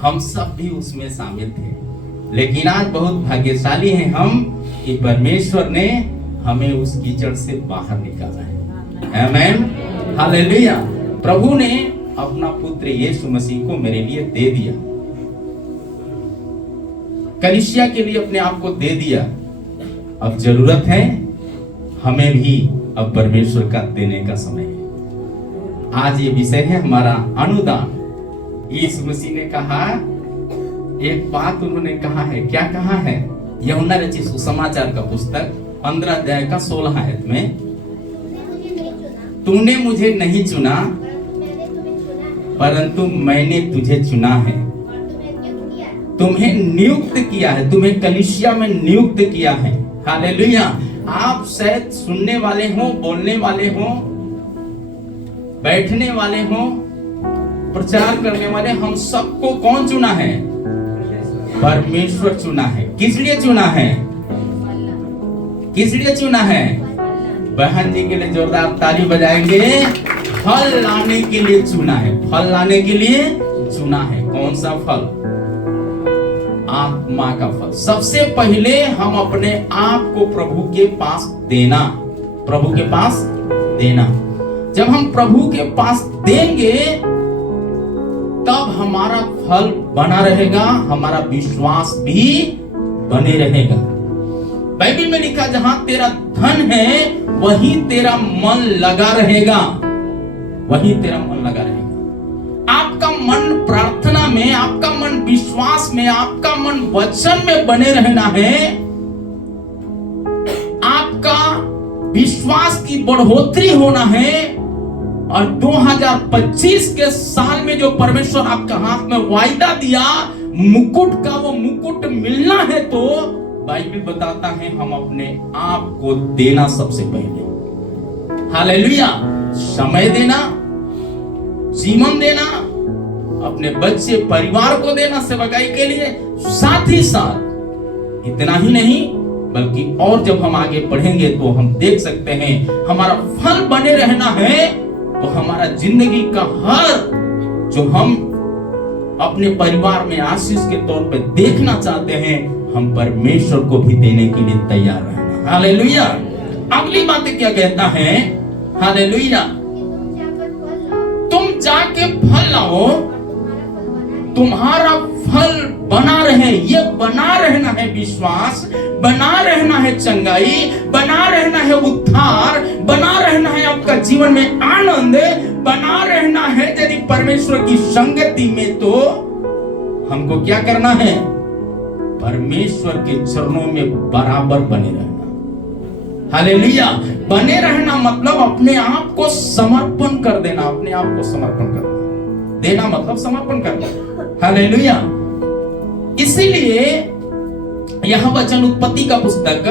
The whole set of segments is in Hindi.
हम सब भी उसमें शामिल थे, लेकिन आज बहुत भाग्यशाली हैं हम कि परमेश्वर ने हमें उस कीचड़ से बाहर निकाला है। आमेन, हालेलुया। प्रभु ने अपना पुत्र यीशु मसीह को मेरे लिए दे दिया, कलीसिया के लिए अपने आप को दे दिया। अब जरूरत है हमें भी अब परमेश्वर का देने का समय है। आज ये विषय है हमारा अनुदान। यीशु मसीह ने कहा, एक बात उन्होंने कहा है। क्या कहा है? यूहन्ना रचित सुसमाचार का पुस्तक 15 अध्याय का 16 आयत में, तूने मुझे नहीं चुना परंतु मैंने तुझे चुना है, तुम्हें नियुक्त किया है, तुम्हें कलीसिया में नियुक्त किया है। हालेलुया। आप शायद सुनने वाले हो, बोलने वाले हो, बैठने वाले हो, प्रचार करने वाले, हम सबको कौन चुना है? परमेश्वर चुना है। किस लिए चुना है? किस लिए चुना है? बहन जी के लिए जोरदार ताली बजाएंगे। फल लाने के लिए चुना है, फल लाने के लिए चुना है। कौन सा फल? आत्मा का फल। सबसे पहले हम अपने आप को प्रभु के पास देना, प्रभु के पास देना। जब हम प्रभु के पास देंगे तब हमारा फल बना रहेगा, हमारा विश्वास भी बने रहेगा। बाइबल में लिखा, जहां तेरा धन है वहीं तेरा मन लगा रहेगा, वहीं तेरा मन लगा रहेगा। आपका मन प्रार्थना में, आपका मन विश्वास में, आपका मन वचन में बने रहना है। आपका विश्वास की बढ़ोतरी होना है। और 2025 के साल में जो परमेश्वर आपका हाथ में वायदा दिया मुकुट का, वो मुकुट मिलना है तो बाइबल बताता है हम अपने आप को देना सबसे पहले। हालेलुया। समय देना, जीवन देना, अपने बच्चे परिवार को देना सेवकाई के लिए। साथ ही साथ इतना ही नहीं बल्कि और जब हम आगे बढ़ेंगे तो हम देख सकते हैं हमारा फल बने रहना है। तो हमारा जिंदगी का हर जो हम अपने परिवार में आशीष के तौर पे देखना चाहते हैं, हम परमेश्वर को भी देने के लिए तैयार रहना। हालेलुया। अगली बात क्या कहता है? हालेलुया। तुम जाके फल लाओ, तुम्हारा फल बना रहे। ये बना रहना है विश्वास, बना रहना है चंगाई, बना रहना है उद्धार, बना रहना है आपका जीवन में आनंद, बना रहना है यदि परमेश्वर की संगति में। तो हमको क्या करना है? परमेश्वर के चरणों में बराबर बने रहना। हालेलुया। बने रहना मतलब अपने आप को समर्पण कर देना, अपने आप को समर्पण कर देना मतलब समर्पण करना। हालेलुया। इसीलिए यह वचन उत्पत्ति का पुस्तक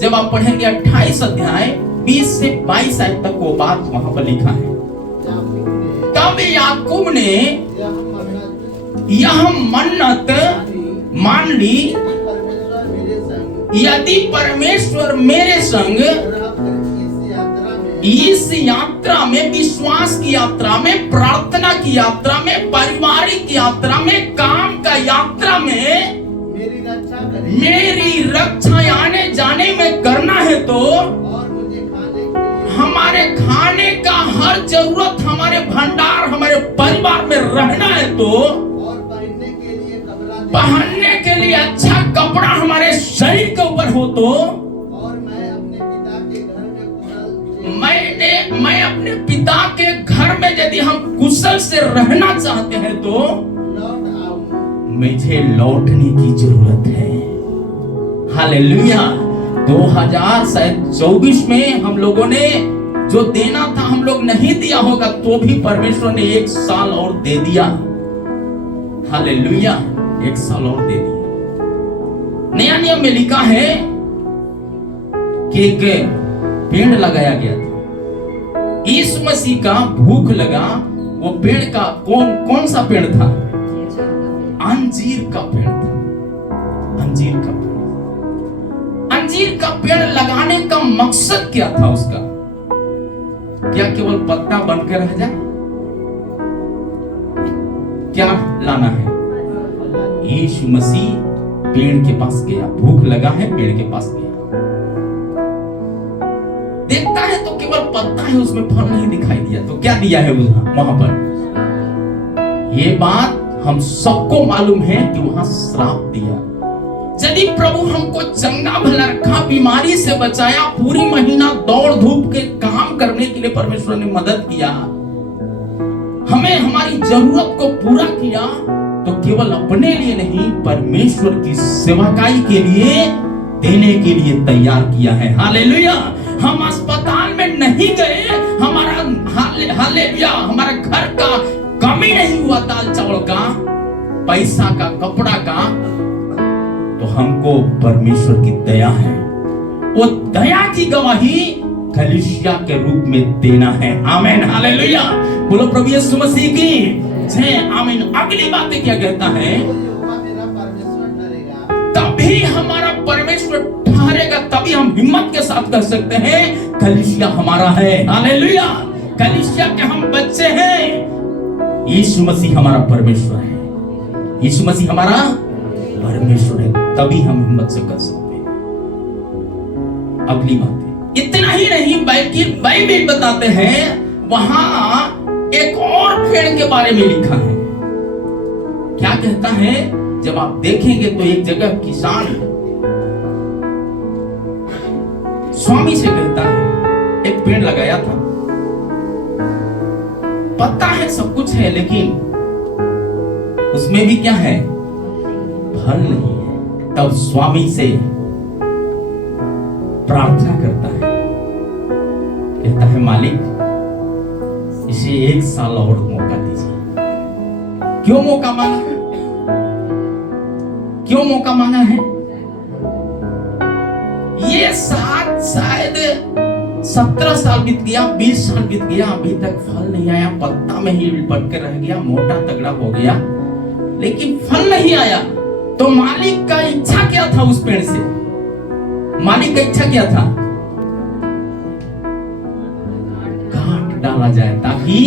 जब आप पढ़ेंगे 28 अध्याय 20 से 22 आयत तक वो बात वहां पर लिखा है। तब याकूब ने यह मन्नत मान ली, यदि परमेश्वर मेरे संग इस यात्रा में, विश्वास की यात्रा में, प्रार्थना की यात्रा में, पारिवारिक यात्रा में, काम का यात्रा में मेरी रक्षा आने जाने में करना है तो हमारे खाने का हर जरूरत, हमारे भंडार, हमारे परिवार में रहना है तो पहनने के लिए अच्छा कपड़ा हमारे शरीर के ऊपर हो तो मैं अपने पिता के घर में यदि हम कुशल से रहना चाहते हैं तो मुझे लौटने की जरूरत है। हालेलुया। 2024 में हम लोगों ने जो देना था हम लोग नहीं दिया होगा तो भी परमेश्वर ने 1 साल और दे दिया। हालेलुया। 1 साल और दे दिया। नया नियम में लिखा है कि एक पेड़ लगाया गया था। यीशु मसीह का भूख लगा। वो पेड़ का कौन सा पेड़ था? अंजीर का पेड़ था। अंजीर का पेड़। अंजीर का पेड़ लगाने का मकसद क्या था उसका? क्या केवल पत्ता बनकर रह जाए? क्या लाना है? यीशु मसीह पेड़ के पास गया, भूख लगा है, पेड़ के पास गया, देखता है तो केवल पत्ता है, उसमें फल नहीं दिखाई दिया। तो क्या दिया है वहां पर? ये बात हम सबको मालूम है कि वहां श्राप दिया। यदि प्रभु हमको चंगा भला रखा, बीमारी से बचाया, पूरी महीना दौड़ धूप के काम करने के लिए परमेश्वर ने मदद किया, हमें हमारी जरूरत को पूरा किया, तो केवल अपने लिए नहीं, परमेश्वर की सेवकाई के लिए देने के लिए तैयार किया है। हालेलुया। हम अस्पताल में नहीं गए, हालेलुया, हमारा घर का कमी नहीं हुआ, दाल चावल का, पैसा का, कपड़ा का, तो हमको परमेश्वर की दया है। वो दया की गवाही कलीसिया के रूप में देना है। आमीन, हालेलुया। बोलो प्रभु यीशु मसीह की जय। आमीन। अगली बात क्या कहता है? तभी हमारा परमेश्वर ठहरेगा, तभी हम हिम्मत के साथ कह सकते हैं कलीसिया हमारा है। हालेलुया। कलीसिया के हम बच्चे हैं। यीशु मसीह हमारा परमेश्वर है, यीशु मसीह हमारा परमेश्वर है, तभी हम हिम्मत से कह सकते हैं। अगली बात है, इतना ही नहीं बल्कि बाइबल बताते हैं वहां एक और पेड़ के बारे में लिखा है। क्या कहता है? जब आप देखेंगे तो एक जगह किसान स्वामी से कहता है, एक पेड़ लगाया था, पता है सब कुछ है, लेकिन उसमें भी क्या है? फल नहीं है। तब स्वामी से प्रार्थना करता है, कहता है मालिक इसे 1 साल और मौका दीजिए। क्यों मौका मांगा? क्यों मौका मांगा है? ये शायद 17 साल बीत गया, 20 साल बीत गया, अभी तक फल नहीं आया, पत्ता में ही लिपट कर रह गया, मोटा तगड़ा हो गया, लेकिन फल नहीं आया। तो मालिक का इच्छा क्या था उस पेड़ से? मालिक का इच्छा क्या था? काट डाला जाए ताकि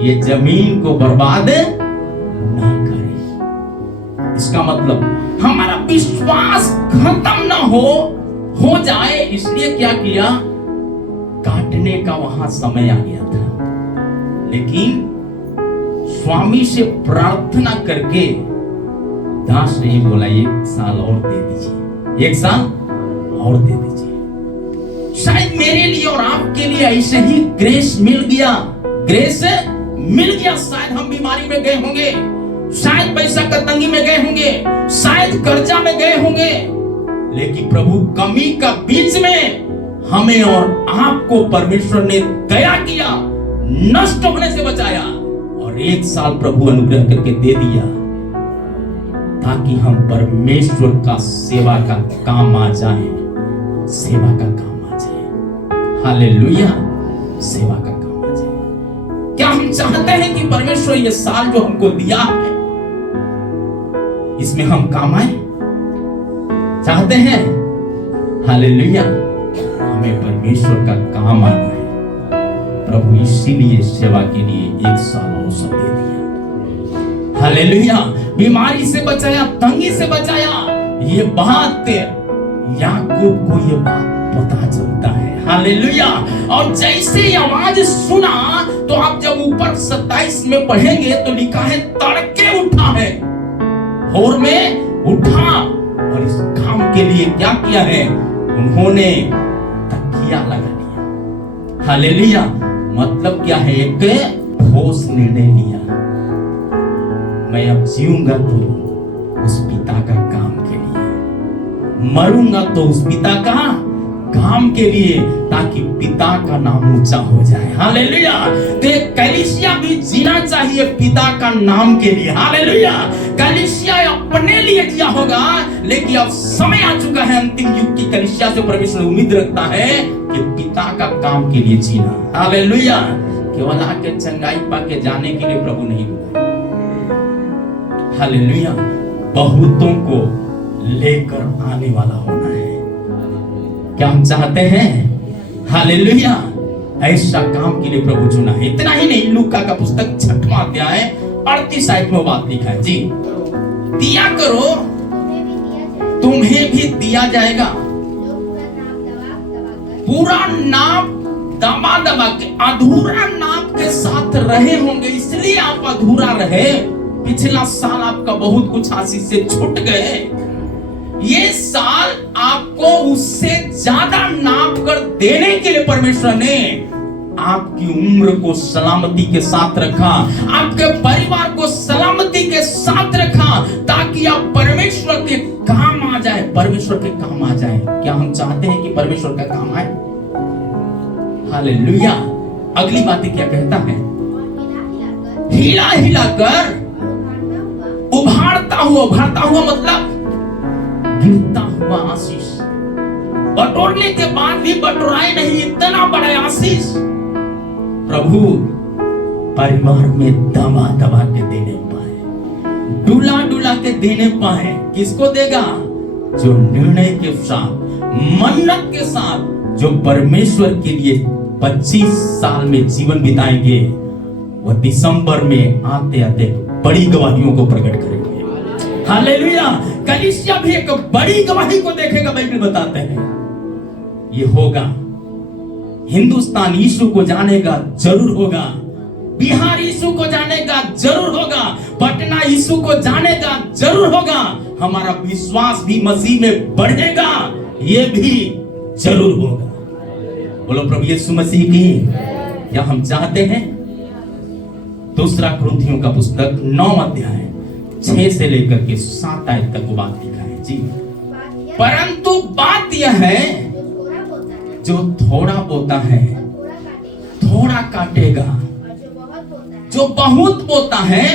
ये जमीन को बर्बाद ना करे। इसका मतलब हमारा विश्वास खत्म ना हो जाए, इसलिए क्या किया? काटने का वहां समय आ गया था। लेकिन स्वामी से प्रार्थना करके दास ने बोला 1 साल और दे दीजिए, 1 साल और दे दीजिए। शायद मेरे लिए और आपके लिए ऐसे ही ग्रेस मिल गया, ग्रेस मिल गया। शायद हम बीमारी में गए होंगे, शायद पैसा का तंगी में गए होंगे, शायद कर्जा में गए होंगे, लेकिन प्रभु कमी का बीच में हमें और आपको परमेश्वर ने दया किया, नष्ट होने से बचाया और 1 साल प्रभु अनुग्रह करके दे दिया, ताकि हम परमेश्वर का सेवा का काम आ जाए, सेवा का काम आ जाए। हालेलुया। सेवा का काम आ जाए। क्या हम चाहते हैं कि परमेश्वर ये साल जो हमको दिया है इसमें हम काम आए? चाहते हैं? हालेलुया। हमें परमेश्वर का काम आना है। प्रभु इसीलिए सेवा के लिए 1 साल और समय दे दिया। हालेलुया। बीमारी से बचाया, तंगी से बचाया। ये बात याकूब को ये बात पता चलता है। हालेलुया। और जैसे ही आवाज सुना तो आप जब ऊपर 27 में पढ़ेंगे तो लिखा है तड़के उठा है, भोर में उठा और इस काम के लिए क्या किया है? उन्होंने तकिया लगा लिया। हालेलुया। मतलब क्या है? एक ठोस निर्णय लिया, मैं अब जीऊंगा तो उस पिता का काम के लिए, मरूंगा तो उस पिता का काम के लिए, ताकि पिता का नाम ऊंचा हो जाए। हालेलुया। तो एक कलीसिया भी जीना चाहिए पिता का नाम के लिए। हालेलुया। कलीसिया अपने लिए जिया होगा, लेकिन अब समय आ चुका है, अंतिम युग की कलीसिया से परमेश्वर उम्मीद रखता है कि पिता का काम के लिए जीना। हालेलुया। केवल आके चंगाई पाके जाने के लिए प्रभु नहीं बुलाया। हालेलुया। बहुतों को लेकर आने वाला होना है। क्या हम चाहते हैं? हालेलुया। ऐसा काम के लिए प्रभु चुना है। इतना ही नहीं, लूका का पुस्तक 6वां अध्याय 38 आयत में बात लिखा है जी। दिया करो, तुम्हें भी दिया जाएगा। पूरा नाप दबा दबा के, अधूरा नाप के साथ रहे होंगे, इसलिए आप अधूरा रहे। पिछला साल आपका बहुत कुछ आशीष से छूट गए, ये साल आपको उससे ज्यादा नाप कर देने के लिए परमेश्वर ने आपकी उम्र को सलामती के साथ रखा, आपके परिवार को सलामती के साथ रखा, ताकि आप परमेश्वर के काम आ जाए, परमेश्वर के काम आ जाए। क्या हम चाहते हैं कि परमेश्वर का काम आए? हालेलुया। अगली बातें क्या कहता है? हिला हिला कर, उभारता हुआ, उभारता हुआ मतलब गिरता हुआ आशीष। बटोरने के बाद भी बटोराए नहीं, इतना बड़ा आशीष प्रभु परिवार में दबा दबा के देने पाए, डुला डुला के देने पाए। किसको देगा? जो निर्णय के साथ, मन्नत के साथ, जो परमेश्वर के लिए 25 साल में जीवन बिताएंगे, वह दिसंबर में आते आते बड़ी गवाहियों को प्रकट करेंगे। हालेलुया। कलीसिया भी एक बड़ी गवाही को देखेगा। बाइबल बताते हैं ये होगा। हिंदुस्तान यीशु को जानेगा, जरूर होगा। बिहार यीशु को जानेगा, जरूर होगा। पटना यीशु को जानेगा, जरूर होगा। हमारा विश्वास भी मसीह में बढ़ेगा, ये भी जरूर होगा। बोलो प्रभु यीशु मसीह की। क्या हम चाहते हैं? दूसरा कुरिन्थियों का पुस्तक 9 अध्याय 6 से लेकर के 7 आयत तक वो बात लिखा है जी। परंतु बात यह है, जो थोड़ा बोता है थोड़ा काटेगा, जो बहुत बोता है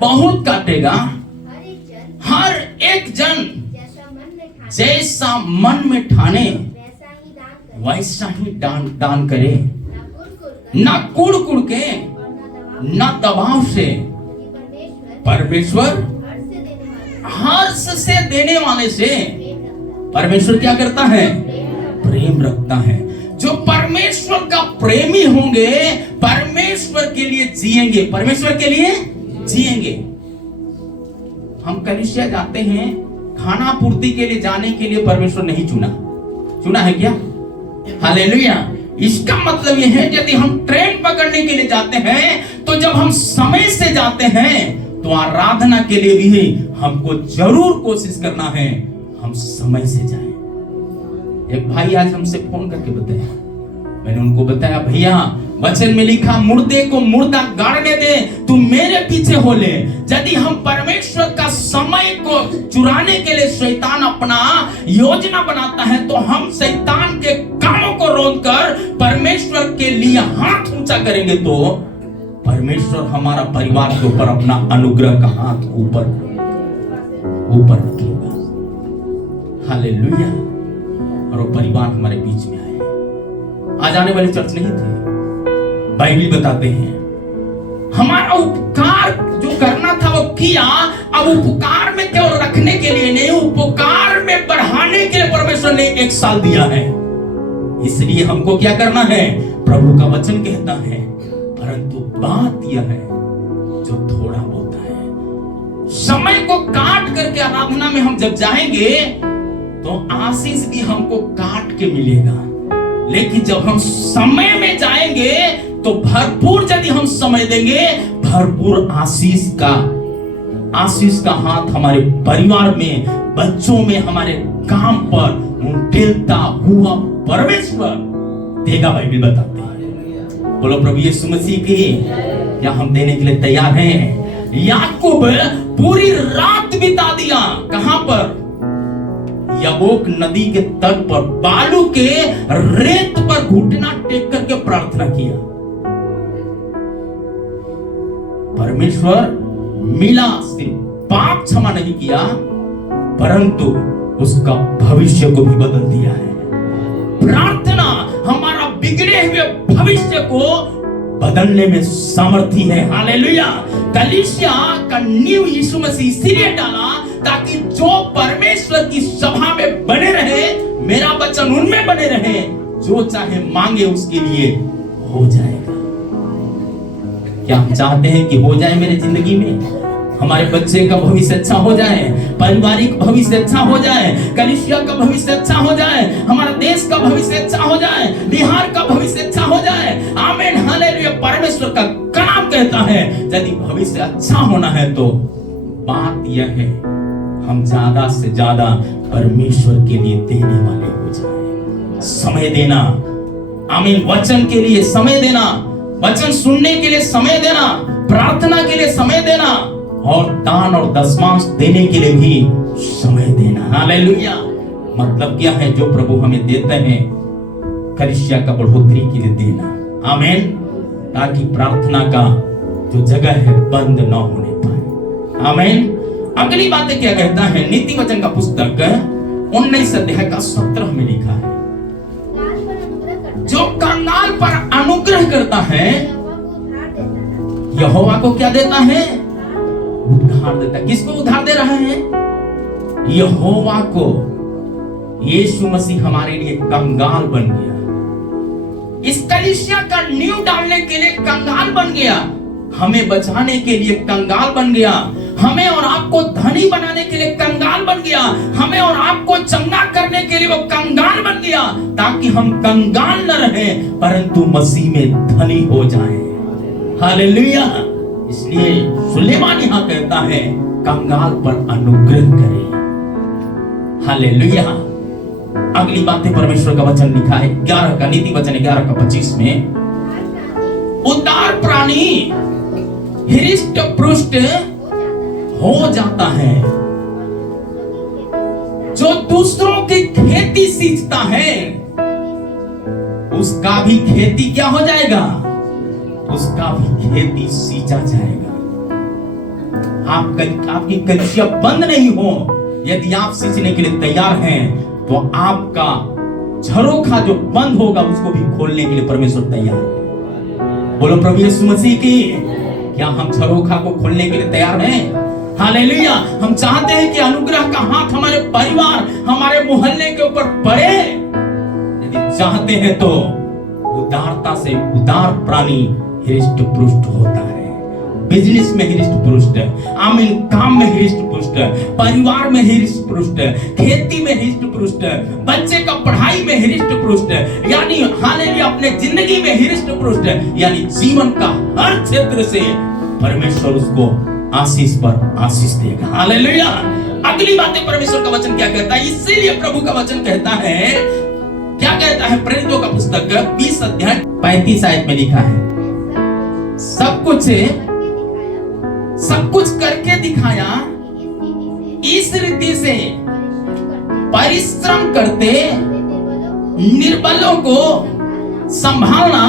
बहुत काटेगा। हर एक जन जैसा मन में ठाने वैसा ही दान करे, न कुड़ कुड़ के न दबाव से। परमेश्वर हर्ष से देने वाले से परमेश्वर क्या करता है? प्रेम रखता है। जो परमेश्वर का प्रेमी होंगे, परमेश्वर के लिए जिएंगे, परमेश्वर के लिए जिएंगे। हम कलीसिया जाते हैं, खाना पूर्ति के लिए जाने के लिए परमेश्वर नहीं चुना है क्या? हालेलुया। इसका मतलब यह है, यदि हम ट्रेन पकड़ने के लिए जाते हैं, तो जब हम समय से जाते हैं, तो आराधना के लिए भी हमको जरूर कोशिश करना है हम समय से जाएं। एक भाई आज हमसे फोन करके बताया, मैंने उनको बताया, भैया वचन में लिखा मुर्दे को मुर्दा गाड़ने दे, तू मेरे पीछे हो ले। यदि हम परमेश्वर का समय को चुराने के लिए शैतान अपना योजना बनाता है, तो हम शैतान के कामों को रोककर परमेश्वर के लिए हाथ ऊंचा करेंगे, तो परमेश्वर हमारा परिवार के ऊपर अपना अनुग्रह का हाथ ऊपर रखेगा। हालेलुया। और वो परिवार हमारे बीच में आए। आज आने वाली चर्च नहीं थे। बाइबल बताते हैं हमारा उपकार जो करना था वो किया। अब उपकार में केवल रखने के लिए नहीं, उपकार में बढ़ाने के लिए परमेश्वर ने 1 साल दिया है। इसलिए हमको क्या करना है? प्रभु का वचन कहता है, परंतु बात यह है, जो थोड़ा बोता है। समय को काट करके आराधना में हम जब जाएंगे, तो आशीष भी हमको काट के मिलेगा। लेकिन जब हम समय में जाएंगे, तो भरपूर यदि हम समय देंगे, भरपूर आशीष का हाथ हमारे परिवार में, बच्चों में, हमारे काम पर उंडेलता हुआ परमेश्वर देगा। बाइबल बताते हैं। बोलो प्रभु यीशु मसीह की। क्या हम देने के लिए तैयार हैं? याकूब पूरी रात बिता दिया कहां पर? यबोक नदी के तट पर बालू के रेत पर घुटना टेक करके प्रार्थना किया। परमेश्वर मिला, सिर्फ पाप क्षमा नहीं किया, परंतु उसका भविष्य को भी बदल दिया है। प्रार्थना हमारा बिगड़े हुए भविष्य को बदलने में सामर्थी है। हालेलुया। कलीसिया का नींव यीशु मसीह इसीलिए डाला ताकि जो परमेश्वर की सभा में बने रहे, मेरा वचन उनमें बने रहे, जो चाहे मांगे उसके लिए हो जाएगा। क्या हम चाहते हैं कि हो जाए मेरे जिंदगी में? हमारे बच्चे का भविष्य अच्छा हो जाए, पारिवारिक भविष्य अच्छा हो जाए, कलीसिया का भविष्य अच्छा हो जाए, हमारा देश का भविष्य अच्छा हो जाए, बिहार का भविष्य अच्छा हो जाए। आमीन, हालेलुया। परमेश्वर का कलाम कहता है यदि भविष्य अच्छा होना है तो बात यह है हम ज्यादा से ज्यादा परमेश्वर के लिए देने वाले हो जाए। समय देना, आमीन, वचन के लिए समय देना, वचन सुनने के लिए समय देना, प्रार्थना के लिए समय देना और दान और दशमांश देने के लिए भी समय देना। हालेलुया। मतलब क्या है? जो प्रभु हमें देते हैं कलीसिया का बढ़ोतरी के लिए देना। आमीन। ताकि प्रार्थना का जो जगह है बंद न होने पाए। आमीन। अगली बात क्या कहता है? नीति वचन का पुस्तक 19 अध्याय का 17 में लिखा है, जो कंगाल पर अनुग्रह करता है यहोवा को क्या देता है? उद्धार देता है। किसको उद्धार दे रहा है? यहोवा को। यीशु मसीह हमारे लिए कंगाल बन गया, इस कलीसिया का नींव डालने के लिए कंगाल बन गया, हमें बचाने के लिए कंगाल बन गया, हमें और आपको धनी बनाने के लिए कंगाल बन गया, हमें और आपको चंगा करने के लिए वो कंगाल बन गया, ताकि हम कंगाल न रहें परंतु मसीह में धनी हो जाएं। हालेलुया। इसलिए सुलेमान यहां कहता है कंगाल पर अनुग्रह करें। हालेलुया। अगली बातें परमेश्वर का वचन लिखा है 11 का, नीति वचन 11 का 25 में, उदार प्राणी हृष्ट पुष्ट हो जाता है, जो दूसरों की खेती सींचता है उसका भी खेती क्या हो जाएगा? उसका भी खेती सींचा जाएगा। आपकी कलिसिया बंद नहीं हो, यदि आप सींचने के लिए तैयार हैं तो आपका झरोखा जो बंद होगा उसको भी खोलने के लिए परमेश्वर तैयार है। बोलो प्रभु यीशु मसीह की। क्या हम झरोखा को खोलने के लिए तैयार हैं? हालेलुया। हम चाहते हैं कि अनुग्रह का हाथ हमारे परिवार, हमारे मोहल्ले के ऊपर पड़े। यदि चाहते हैं तो उदारता से उदार प्राणी हृष्ट पुष्ट होता है। बिजनेस में हृष्ट पुष्ट, आमीन, काम में हृष्ट पुष्ट, परिवार में हृष्ट पुष्ट, खेती में हृष्ट पुष्ट, बच्चे का पढ़ाई में हृष्ट पुष्ट, यानी हालेलुया अपने जिंदगी में हृष्ट पुष्ट, यानी जीवन का हर क्षेत्र से परमेश्वर उसको आशीष पर आशीष देगा। हालेलुया। अगली बातें परमेश्वर का वचन क्या कहता है? इसीलिए प्रभु का वचन कहता है, क्या कहता है? प्रेरितों का पुस्तक 20 अध्याय 35 आयत में लिखा है, सब कुछ करके दिखाया, इस रीति से परिश्रम करते निर्बलों को संभालना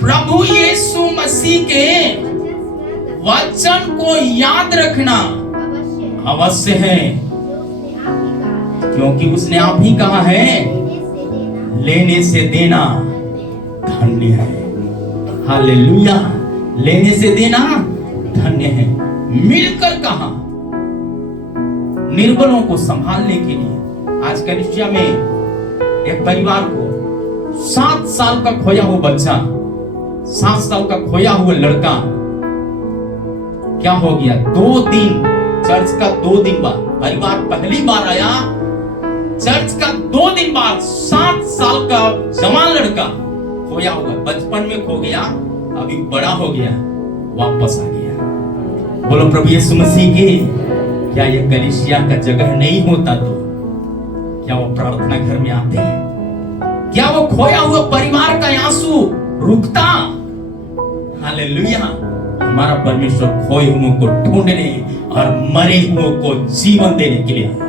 प्रभु यीशु मसीह के वचन को याद रखना अवश्य है, क्योंकि उसने आप ही कहा है लेने से देना धन्य है। हालेलुया। लेने से देना धन्य है। मिलकर कहा निर्बलों को संभालने के लिए। आज कलीसिया में एक परिवार को 7 साल का खोया हुआ बच्चा, 7 साल का खोया हुआ लड़का क्या हो गया? 2 दिन, चर्च का 2 दिन बाद, परिवार पहली बार आया, चर्च का 2 दिन बाद 7 साल का जवान लड़का खोया हुआ, बचपन में खो गया, अभी बड़ा हो गया, वापस आ गया। बोलो प्रभु यीशु मसीह की। क्या ये कलीसिया का जगह नहीं होता तो क्या वो प्रार्थना घर में आते हैं? क्या वो खोया हुआ परिवार का आंसू रुकता? हालेलुया। हमारा परमेश्वर खोए हुओं को ढूंढने और मरे हुओं को जीवन देने के लिए आया।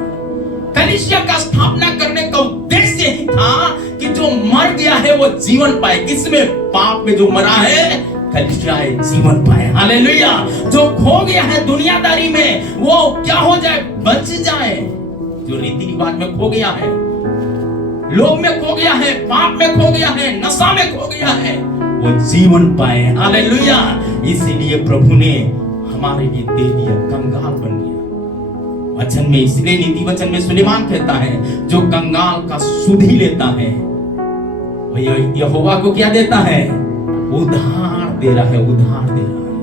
कलीसिया का स्थापना करने का उद्देश्य ही था कि जो मर गया है वो जीवन पाए। किसमें? पाप में जो मरा है, कलीसिया जीवन पाए। हालेलुया। जो खो गया है दुनियादारी में वो क्या हो जाए? बच जाए। जो रीति रिवाज में खो गया है, लोभ में खो गया है, पाप में खो गया है, नशा में खो गया है, वो जीवन पाए। हालेलुया। इसीलिए प्रभु ने हमारे लिए दे दिया, कंगाल बन गया। वचन में, इसलिए नीति वचन में सुलेमान कहता है जो कंगाल का सुधि लेता है वो यहोवा को क्या देता है? उधार दे रहा है, उधार दे रहा है,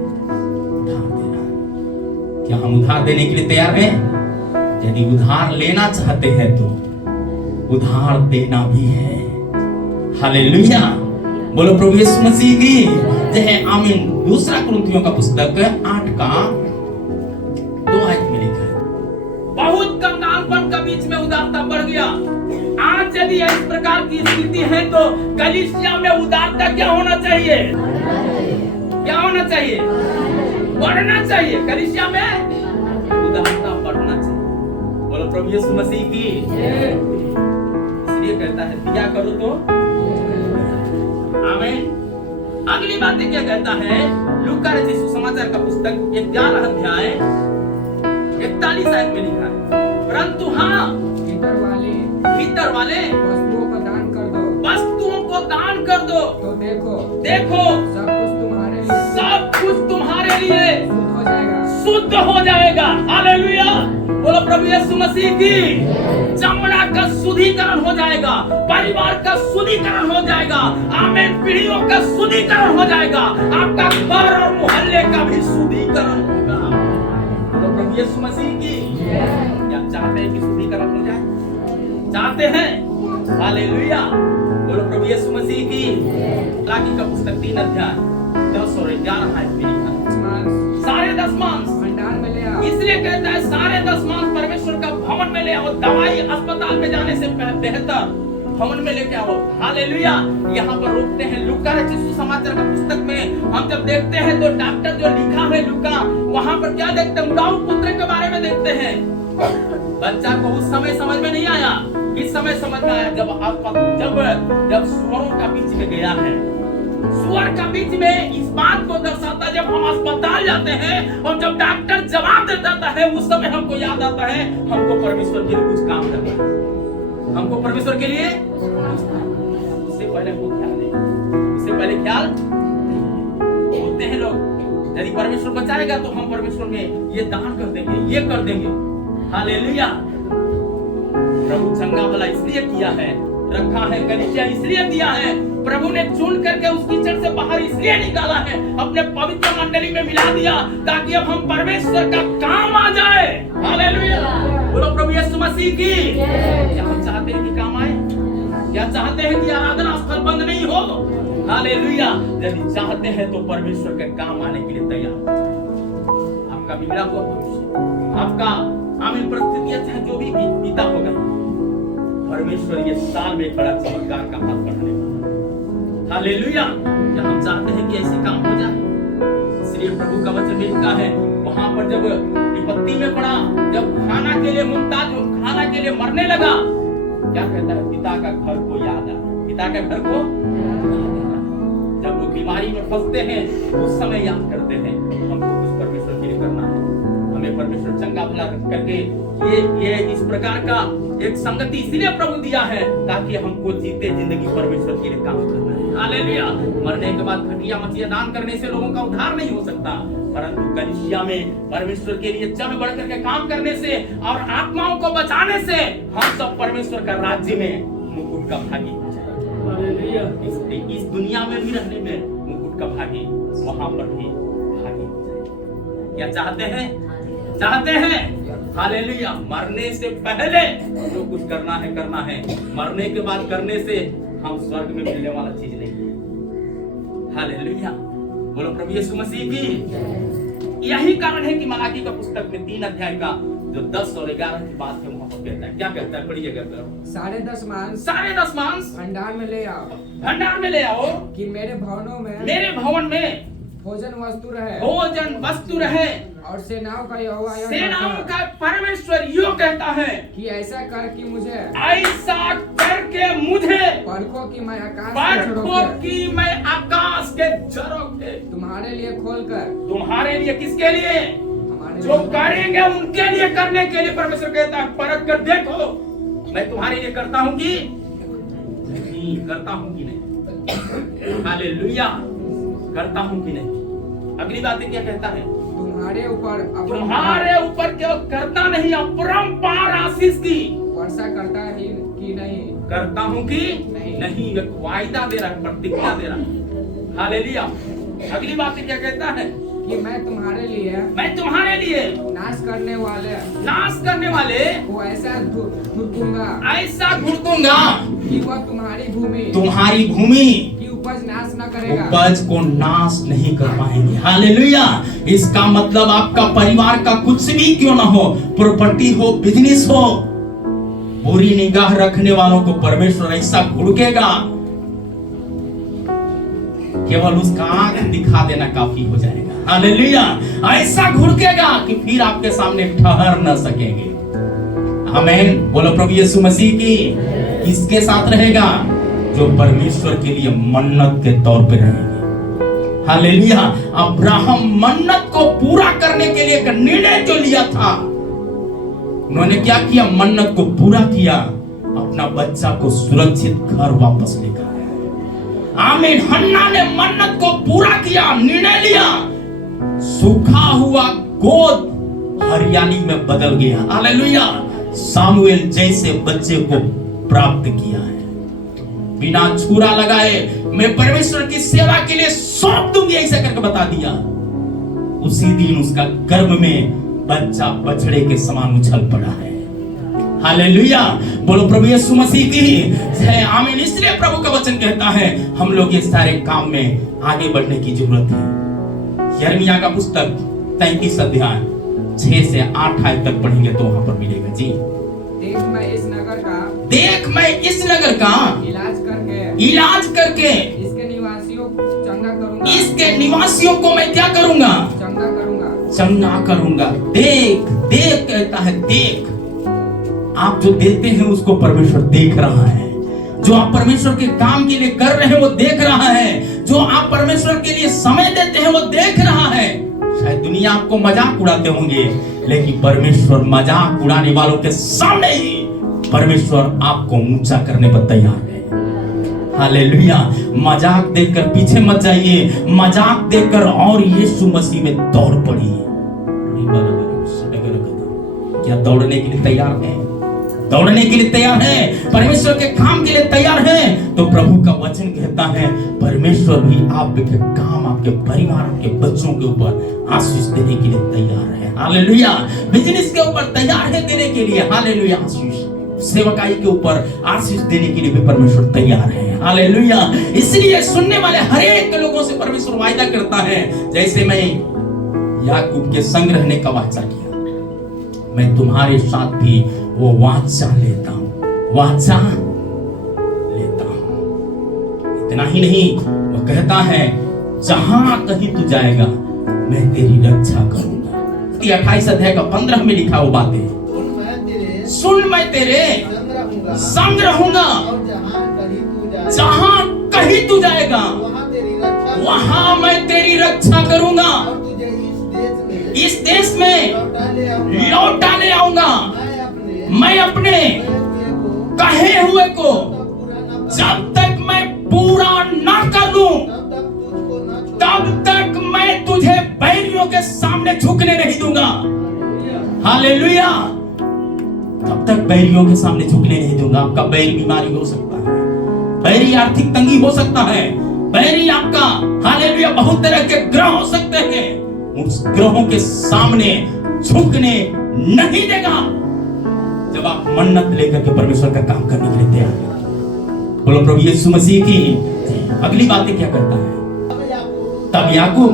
उधार दे रहा है। क्या हम उधार देने के लिए तैयार हैं? यदि उधार लेना चाहते हैं तो उधार देना भी है। हालेलुया, बोलो प्रभु यीशु मसीह की जय, आमीन। दूसरा कुरिन्थियों का पुस्तक 8 का 2 आयत में लिखा है, बहुत कंगालपन के बीच में उदारता बढ़ गया। आज यदि इस प्रकार की स्थिति है तो कलीसिया में उदारता क्या होना चाहिए? क्या होना चाहिए? बढ़ना चाहिए। कलीसिया में उदारता बढ़ना चाहिए। बोलो प्रभु यीशु मसीह की। इसलिए कहता है दिया करो तो आमीन। अगली बात क्या कहता है? लूका रचित सुसमाचार का पुस्तक 11 अध्याय 41 आयत में लिखा है, परंतु हाँ भीतर वाले वस्तुओं को दान कर दो, वस्तुओं को दान कर दो, तो देखो सब कुछ तुम्हारे लिए शुद्ध हो जाएगा। हालेलुया, बोलो प्रभु यीशु मसीह की। चमड़ा का शुद्धिकरण हो जाएगा, परिवार का शुद्धिकरण हो जाएगा, आमीन। पीढ़ियों का शुद्धिकरण हो जाएगा, आपका घर और मोहल्ले का भी शुद्धिकरण होगा। बोलो प्रभु यीशु मसीह की। क्या चाहते हैं कि शुद्धिकरण हो जाए? चाहते हैं? हालेलुया, बोलो प्रभु यीशु मसीह की। लाकी का पुस्तक 3 अध्याय 10 और 11 आयत में लिखा है, सारे दशमांश भंडार में ले आओ। इसलिए कहता है सारे दशमांश परमेश्वर का भवन में ले आओ। दवाई अस्पताल में जाने से बेहतर भवन में लेके आओ। हालेलुया। यहाँ पर रोकते हैं लूका रचित सुसमाचार का पुस्तक में हम जब देखते हैं तो डॉक्टर जो लिखा है लूका, वहाँ पर क्या देखते हैं? दाऊद पुत्र के बारे में देखते हैं। बच्चा को उस समय समझ में नहीं आया। किस समय समझ में आया? जब सुअरों का बीच में गया है। सुअर का बीच में इस बात को दर्शाता, जब हम अस्पताल जाते हैं और जब डॉक्टर जवाब दे देता है, उस समय हमको याद आता है हमको परमेश्वर के लिए कुछ काम करना है। हमको परमेश्वर के लिए इससे पहले वो ख्याल नहीं, इससे पहले ख्याल होते हैं लोग। यदि परमेश्वर बचाएगा तो हम परमेश्वर में ये दान कर देंगे, ये कर देंगे। हालेलुया। प्रभु चंगा भला इसलिए किया है, रखा है, कलीसिया इसलिए दिया है, प्रभु ने चुन करके उस कीचड़ से बाहर इसलिए निकाला है, अपने पवित्र मंडली में मिला दिया ताकि अब हम परमेश्वर का काम आ जाए। हालेलुया, बोलो प्रभु यीशु मसीह की। क्या हम चाहते हैं कि काम आए? क्या चाहते हैं कि आराधना स्थल बंद नहीं हो? हालेलुया। यदि चाहते हैं तो परमेश्वर के काम आने के लिए तैयार। आपका बिगड़ा हुआ भविष्य, आपका आमीन परिस्थितियां चाहे जो भी बीता होगा, परमेश्वर ये साल में बड़ा चमत्कार का हाथ बढ़ाने वाला। हालेलुया। क्या हम चाहते हैं कि ऐसी काम हो जाए? इसलिए प्रभु का वचन में लिखा है, वहां पर जब विपत्ति में पड़ा, जब खाना के लिए मुमताज, खाना के लिए मरने लगा, क्या कहता है? पिता का घर को याद आ। पिता के घर को जब वो बीमारी में फंसते हैं उस समय याद करते हैं हमको कुछ परमेश्वर के लिए करना है, हमें परमेश्वर चंगा भला करके ये इस प्रकार का एक संगति इसलिए प्रभु दिया है ताकि हमको जीते जिंदगी परमेश्वर के लिए काम करना है। हालेलुया। मरने के बाद खटिया मचिया दान करने से लोगों का उद्धार नहीं हो सकता, परंतु कलीसिया में परमेश्वर के लिए चढ़ बढ़ करके काम करने से और आत्माओं को बचाने से हम सब परमेश्वर का राज्य में मुकुट का भागी हो जाएंगे। हालेलुया। इस दुनिया में भी रहने में मुकुट का भागी, वहां पर भी भागी हो जाएंगे। क्या चाहते हैं? चाहते हैं? हालेलुया। मरने से पहले जो कुछ करना है, मरने के बाद करने से हम स्वर्ग में मिलने वाला चीज नहीं है। हालेलुया, बोलो प्रभु यीशु मसीह की। यही कारण है कि मलाकी का पुस्तक में 3 अध्याय का जो 10 और 11 की बात है वहां पर कहता है, क्या कहता है? पढ़िएगा करो। सारे दशमांश भंडार में ले आओ कि मेरे भवन में भोजन वस्तु रहे और सेनाओं का यहोवा सेनाओं का परमेश्वर यो कहता है कि ऐसा करके मुझे परखो कि मैं आकाश के झरोखे तुम्हारे लिए खोलकर। तुम्हारे लिए किसके लिए? जो करेंगे उनके लिए, करने के लिए परमेश्वर कहता है परख कर देखो मैं तुम्हारे लिए करता हूँ कि नहीं, करता हूँ कि नहीं। हालेलुया, करता हूँ कि नहीं। अगली बात क्या कहता है? तुम्हारे ऊपर केवल करता नहीं, अपरंपार आशीष की वर्षा करता है कि नहीं, करता हूँ कि नहीं। एक वायदा दे रहा है, प्रतिज्ञा दे रहा है। हालेलुया। अगली बात क्या कहता है? कि मैं तुम्हारे लिए नाश करने वाले को ऐसा घुड़कूंगा कि वह तुम्हारी भूमि की उपज नाश न करेगा, उपज को नाश नहीं कर पाएंगे। हालेलुया। इसका मतलब आपका परिवार का कुछ भी क्यों ना हो, प्रॉपर्टी हो, बिजनेस हो, बुरी निगाह रखने वालों को परमेश्वर ऐसा घुड़केगा, केवल उसका आंख दिखा देना काफी हो जाएगा। हालेलुया। ऐसा घुड़केगा कि फिर आपके सामने ठहर न सकेंगे। आमीन। बोलो प्रभु यीशु मसीह की। किसके साथ रहेगा? जो परमेश्वर के लिए मन्नत के तौर पे रहेंगे। हालेलुया। अब्राहम मन्नत को पूरा करने के लिए एक निर्णय जो लिया था, उन्होंने क्या किया? मन्नत को पूरा किया, अपना बच्चा को सुरक्षित घर वापस लेकर आया। आमीन। हन्ना ने मन्नत को पूरा किया, निर्णय लिया, सूखा हुआ गोद हरियाली में बदल गया। हालेलुया। सामुएल जैसे बच्चे को प्राप्त किया है। बिना छुरा लगाए मैं परमेश्वर की सेवा के लिए सौंप दूंगी, ऐसा करके बता दिया। उसी दिन उसका गर्भ में बच्चा बछड़े के समान उछल पड़ा है। हालेलुया। बोलो प्रभु यीशु मसीह की जय। आमीन। इसलिए प्रभु का वचन कहता है हम लोग ये सारे काम में आगे बढ़ने की जरूरत है। यिर्मयाह का पुस्तक 33 अध्याय 6 से 8 आयत तक पढ़ेंगे तो वहां पर मिलेगा। जी। देख मैं इस नगर का इलाज करके इसके निवासियों को मैं क्या करूंगा? चंगा करूंगा। देख कहता है, देख। आप जो देते हैं उसको परमेश्वर देख रहा है। जो आप परमेश्वर के काम के लिए कर रहे हैं वो देख रहा है। जो आप परमेश्वर के लिए समय देते हैं वो देख रहा है। शायद दुनिया आपको मजाक उड़ाते होंगे, लेकिन परमेश्वर मजाक उड़ाने वालों के सामने ही परमेश्वर आपको ऊंचा करने पर तैयार है। हालेलुया। मजाक देखकर पीछे मत जाइए, मजाक देखकर और यीशु मसीह में दौड़ पड़िए। क्या दौड़ने के लिए तैयार है? दौड़ने के लिए तैयार है? परमेश्वर के काम के लिए तैयार है? तो प्रभु का वचन कहता है परमेश्वर भी आपके काम, आपके परिवार, आपके बच्चों के ऊपर आशीष देने के लिए तैयार है। हालेलुया। बिजनेस के ऊपर तैयार है देने के लिए। हालेलुया। आशीष सेवकाई के ऊपर आशीष देने के लिए भी परमेश्वर तैयार है। हालेलुया। इसलिए सुनने वाले हर एक लोगों से परमेश्वर वायदा करता है, जैसे मैं याकूब के संग रहने का वाचा किया, मैं तुम्हारे साथ भी वो वाचा लेता हूं, वाचा लेता हूं। इतना ही नहीं, वो कहता है जहां कहीं तू जाएगा मैं तेरी रक्षा करूंगा। 28 अध्याय का 15 में लिखा वो बातें, सुन मैं तेरे संग रहूंगा, जहां कहीं तू जाएगा वहां मैं तेरी रक्षा करूंगा, इस देश में लौटा ले आऊंगा। मैं अपने कहे हुए को जब तक मैं पूरा ना कर लूं तब तक मैं तुझे बैरियों के सामने झुकने नहीं दूंगा। हालेलुया। तब तक बैरियों के सामने झुकने नहीं दूंगा। आपका बैरी बीमारी हो सकता है, बैरी आर्थिक तंगी हो सकता है, बैरी आपका हालेलुया बहुत तरह के ग्रह हो सकते हैं। उस ग्रहों के सामने झुकने नहीं देगा जब आप मन्नत लेकर के परमेश्वर का काम करने के लिए तैयार हैं। बोलो प्रभु यीशु मसीह की। अगली बातें क्या करता है? तब याकूब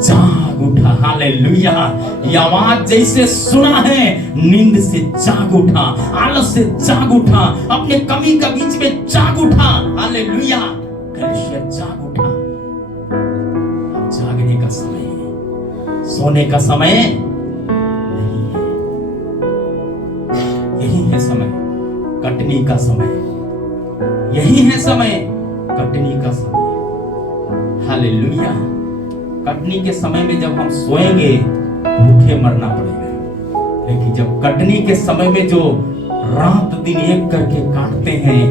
जाग उठा। हालेलुया। ये आवाज जैसे सुना है, नींद से जाग उठा, आलस से जाग उठा, अपने कमी का बीच में जाग उठा। हालेलुया। कलीसिया जाग उठा। अब जागने का समय है, सोने का समय नहीं है। यही है समय कटनी का समय, यही है समय कटनी का समय। हालेलुया। कटनी के समय में जब हम सोएंगे भूखे मरना पड़ेगा, लेकिन जब कटनी के समय में जो रात दिन एक करके काटते हैं,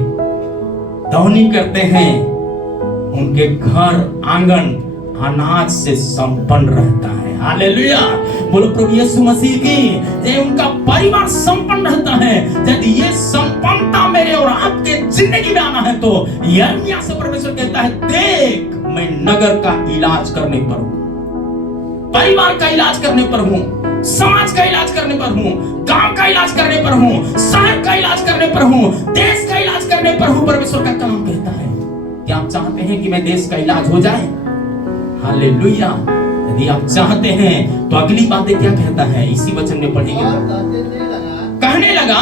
दौनी करते हैं, उनके घर आंगन अनाज से संपन्न रहता है। हालेलुया। बोलो प्रभु यीशु मसीह की जय। उनका परिवार संपन्न रहता है। यदि ये संपन्नता मेरे और आपके जिंदगी में आना है तो यिर्मयाह से परमेश्वर कहता है देख मैं नगर का इलाज करने पर हूं। परिवार का इलाज करने पर हूं, समाज का इलाज करने पर हूं, गांव का इलाज करने पर हूं, शहर का इलाज करने पर हूं, देश का इलाज करने पर हूं। परमेश्वर का कलाम कहता है कि आप चाहते हैं कि मैं देश का इलाज हो जाए? हालेलुया। यदि आप चाहते हैं तो अगली बातें क्या कहता है, इसी वचन में पढ़ेंगे। कहने लगा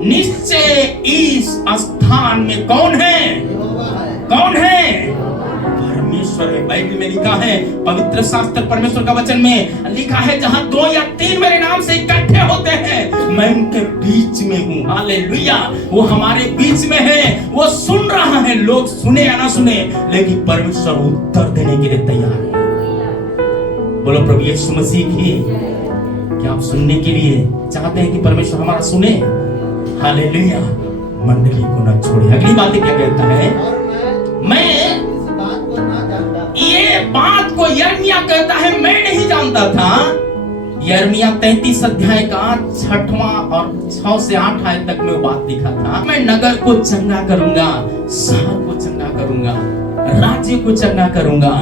निश्चय इस स्थान में कौन है? कौन है? परमेश्वर है। बाइबल में लिखा है, पवित्र शास्त्र परमेश्वर का वचन में लिखा है, जहां 2 या 3 मेरे नाम से इकट्ठे होते हैं मैं उनके बीच में हूं। हालेलुया। वो हमारे बीच में है, वो सुन रहा है। लोग सुने या ना सुने, लेकिन परमेश्वर उत्तर देने के लिए तैयार है। बोलो प्रभु यीशु मसीह की। क्या आप सुनने के लिए चाहते हैं कि परमेश्वर हमारा सुने? हालेलुया। मंडली को न छोड़े। अगली बात क्या कहता है? मैं ये बात को यिर्मयाह कहता है मैं नहीं जानता था। यिर्मयाह 33 अध्याय का 6वां और 6 से 8 आयत तक में वो बात लिखा था। मैं नगर को चंगा करूंगा, शहर को चंगा करूंगा, राज्य को चंगा करूंगा।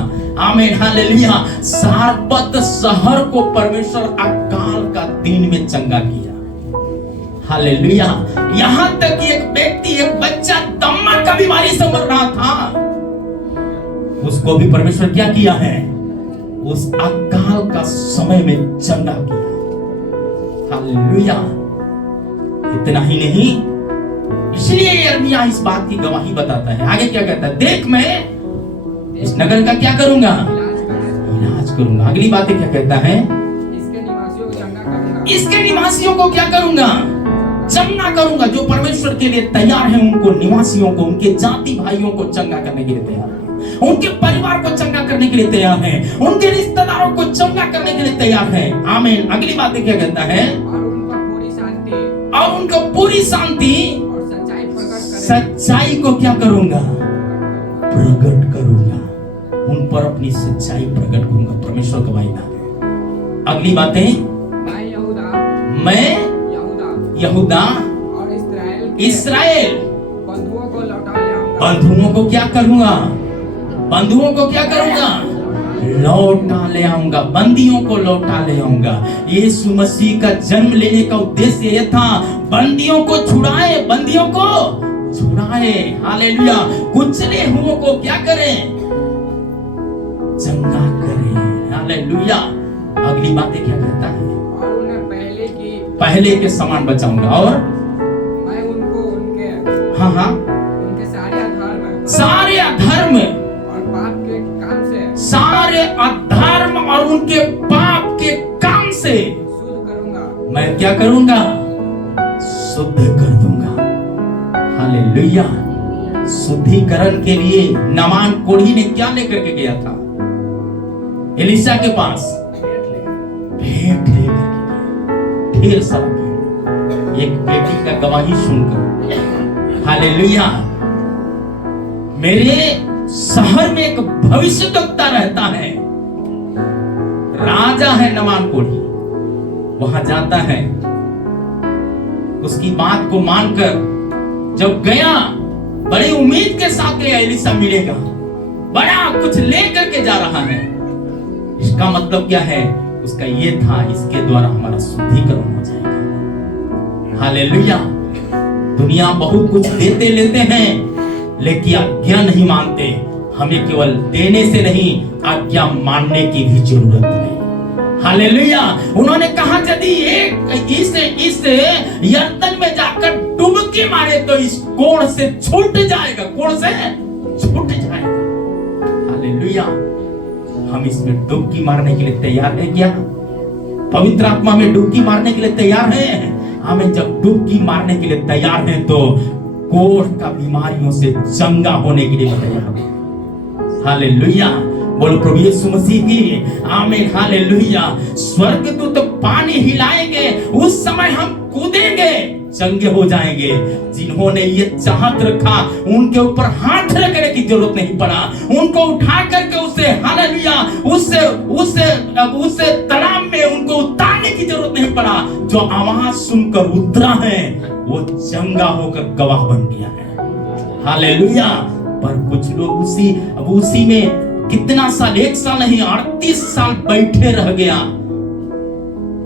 आमीन हालेलुया। सारपत शहर को परमेश्वर अकाल का दिन में चंगा किया। हालेलुया। यहां तक कि एक व्यक्ति, एक बच्चा दम्मा का बीमारी से मर रहा था, उसको भी परमेश्वर क्या किया है? उस अकाल का समय में चंगा किया। हालेलुया। इतना ही नहीं, इसलिए यिर्मयाह इस बात की गवाही बताता है। आगे क्या कहता है? देख मैं इस नगर का क्या करूंगा? इलाज करूंगा। अगली बात क्या कहता है? इसके निवासियों को चंगा करूंगा। इसके निवासियों को क्या करूंगा? चंगा करूंगा। जो परमेश्वर के लिए तैयार है, उनको, निवासियों को, उनके जाति भाइयों को चंगा करने के लिए तैयार है, उनके परिवार को चंगा करने के लिए तैयार है, उनके रिश्तेदारों को चंगा करने के लिए तैयार है। आमीन। अगली बात क्या कहता है? और उनको पूरी शांति, और उनको पूरी शांति और सच्चाई प्रकट करेंगे। सच्चाई को क्या करूंगा? प्रकट करूंगा। उन पर अपनी सच्चाई प्रकट करूंगा। परमेश्वर का वायदा है। अगली बातें, मैं यहूदा और इस्राएल बंधुओं को लौटा लाऊंगा। बंधुओं को क्या करूंगा? बंधुओं को क्या करूंगा? लौटा ले आऊंगा। बंदियों को लौटा ले आऊंगा। यीशु मसीह का जन्म लेने का उद्देश्य यह था, बंदियों को छुड़ाए, बंदियों को छुड़ाए। हालेलुया। कुचले हुओं को क्या करें? चंगा करें। हालेलुया। अगली बातें क्या कहता है? और उन्हें पहले के समान बचाऊंगा, और मैं उनको उनके उनके सारे अधर्म और पाप के काम से, सारे अधर्म और उनके पाप के काम से शुद्ध करूंगा। मैं क्या करूंगा? शुद्ध कर दूंगा। हालेलुया। शुद्धिकरण के लिए नामान कोढ़ी ने क्या लेकर के गया था? एलिशा के पास भेंट लेकर के, ढेर सारा भेंट। एक बेटी का गवाही सुनकर, हालेलुया। मेरे शहर में एक भविष्यद्वक्ता रहता है, राजा है नामान कोढ़ी, वहां जाता है। उसकी बात को मानकर जब गया, बड़ी उम्मीद के साथ गया, एलिशा मिलेगा, बड़ा कुछ लेकर के जा रहा है। इसका मतलब क्या है? उसका ये था, इसके द्वारा हमारा शुद्धिकरण हो जाएगा। हालेलुया। दुनिया बहुत कुछ देते लेते हैं, लेकिन आज्ञा नहीं मानते। हमें केवल देने से नहीं, आज्ञा मानने की भी जरूरत है। हालेलुया। उन्होंने कहा यदि इस यर्दन में जाकर डुबकी मारे तो इस कोढ़ से छूट जाएगा, कोढ़ से छूट जाएगा। हालेलुया। हम इसमें डुबकी मारने के लिए तैयार हैं क्या? पवित्र आत्मा में डुबकी मारने के लिए तैयार हैं? हमें जब डुबकी मारने के लिए तैयार हैं तो कोढ़ का बीमारियों से चंगा होने के लिए तैयार हैं। हालेलुया। बोलो प्रभु यीशु मसीह की आमीन। हालेलुया। स्वर्गदूत तो पानी हिलाएंगे, उस समय हम कूदेंगे, चंगे हो जाएंगे। जिन्होंने ये चाहत रखा, उनके ऊपर हाथ रखने की जरूरत नहीं पड़ा। उनको उठा करके उससे हालेलुया उससे तालाब में उनको उतारने की जरूरत नहीं पड़ा। जो आवाज सुनकर उतरा है, वो चंगा होकर गवाह बन गया है। हालेलुया। पर कुछ लोग उसी में कितना साल, 1 साल नहीं 38 साल बैठे रह गया।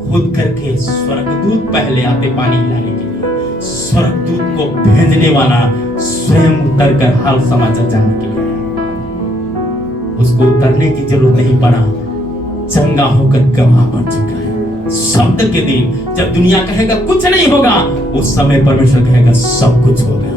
खुद करके स्वर्गदूत पहले आते पानी हिलाने के लिए, स्वर्गदूत को भेजने वाला स्वयं उतर कर हाल समाचार जानने के लिए। उसको उतरने की जरूरत नहीं पड़ा, चंगा होकर गवाह बन चुका है। शब्द के दिन जब दुनिया कहेगा कुछ नहीं होगा, उस समय परमेश्वर कहेगा सब कुछ होगा।